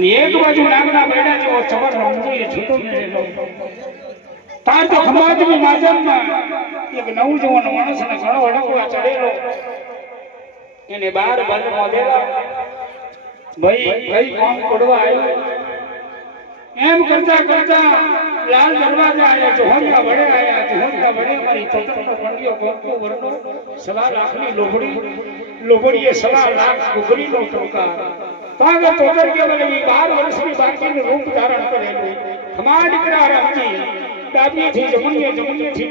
એક બાજુ નાગના બેડા જેવો સબર રમજો એ છૂટો તાર તો ખમાજની માજનમાં એક નવું જવાનો માણસને ઘણો અડકવા ચડેલો. એને બાર બંધ મોઢેલા ભાઈ ભાઈ કોણ પડવા આવ્યો. એમ કરતા કરતા લાલ દરવાજા આયા જોહરિયા વડે આયા જોહરિયા વડે મારી ચતરનો વણ્યો ગોપો વરનો સવા લાખની લોબડી લોબડીએ સવા લાખ ટોકાર પાગ તોતર કે મને ઈ 12 વર્ષની બાકીનું રૂપ ધારણ કરેલું. ખમા દીકરા રામજી ડાબી થી જમણીએ જમણીએ થી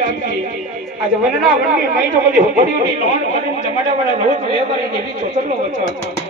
આજે વનના વનની મઈ તો બધી હોબડીઓની લોન કરીને જમાડા વાળા રોજ લેવાની દેવી ચોતરનો મારો ફરાલ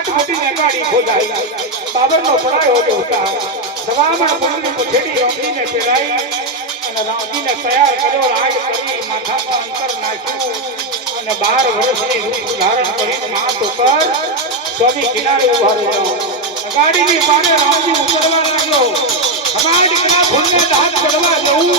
કાટ મોટી ગાડી ખોદાઈ. બાબરનો પડાયો દેવતા સવામણ પુણ્ય મુઠેડી રમજીને પહેરાઈ અને રામજીને તૈયાર કર્યો, રાજ કરી માથામાં અંતર નાખ્યું અને બાર વર્ષની રૂપ ધારણ કરી માથ ઉપર સ્વામી કિનારે ઊભા રહ્યો. ગાડીની પાડે રામજી ઉતરવા લાગ્યો. અમારા દીકરા ભૂલને દાંત કરવા જવું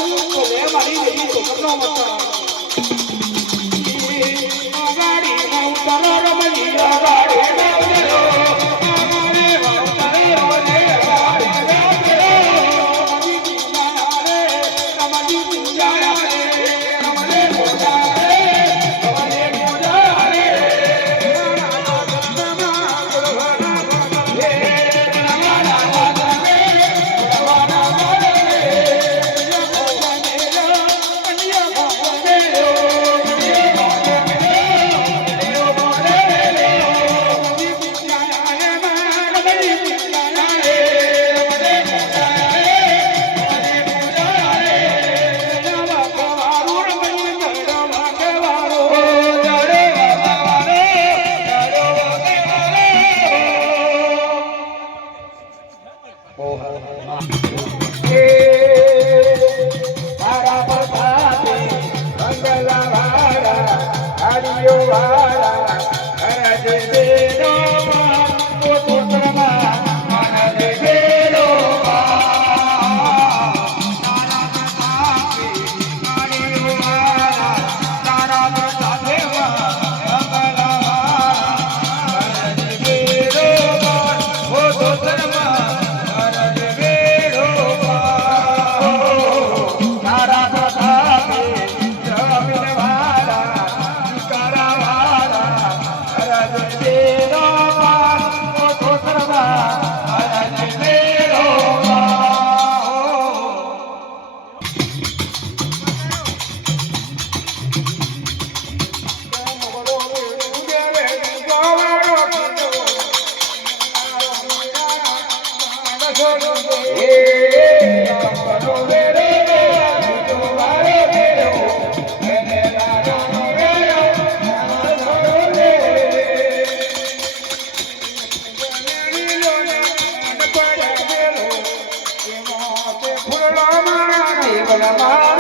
મારા માર আমার